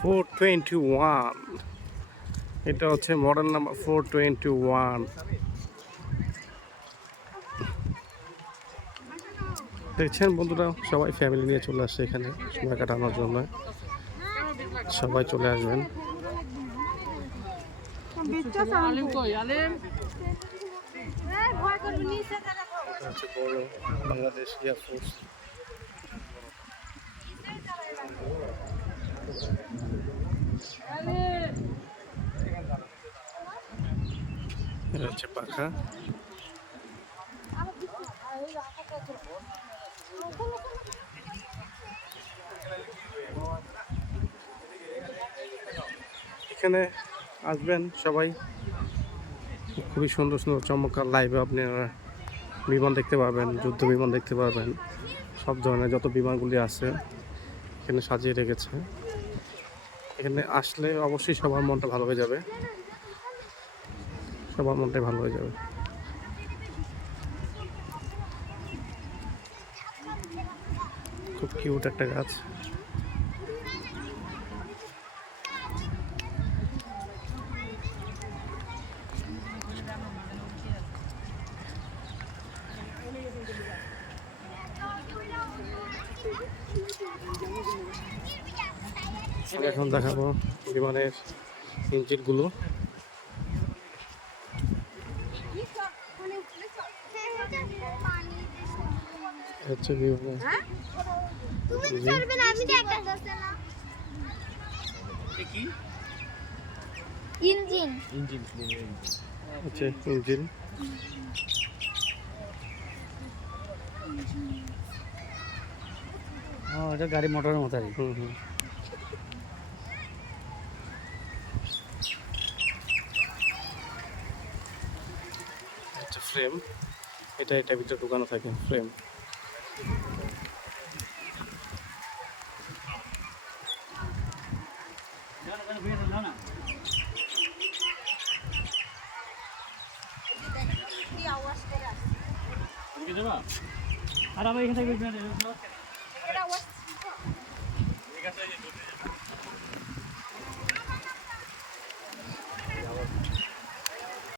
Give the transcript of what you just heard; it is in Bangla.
421, এটা হচ্ছে মডেল নাম্বার 421। দেখছেন বন্ধুরা, সবাই ফ্যামিলি নিয়ে চলে আসছে এখানে সময় কাটানোর জন্য। সবাই চলে আসবেন। বাংলাদেশ এয়ারফোর্স। এটা হচ্ছে পাখা। এখানে আসবেন সবাই, খুবই সুন্দর সুন্দর চমৎকার লাইভে আপনারা বিমান দেখতে পারবেন, যুদ্ধ বিমান দেখতে পারবেন। সব ধরনের যত বিমানগুলি আছে এখানে সাজিয়ে রেখেছে। এখানে আসলে অবশ্যই সবার মনটা ভালো হয়ে যাবে, সবার মনটাই ভালো হয়ে যাবে। খুব কিউট একটা গাছ। এখন দেখাবো বিমানের ইঞ্জিনগুলো। হচ্ছে বিমানের ইঞ্জিন হচ্ছে ইঞ্জিন। এটা গাড়ি মোটরের মতো। হচ্ছে ফ্রেম, এটা ভিতরে ঢুকানো থাকে ফ্রেম। আর আমি এখান থেকে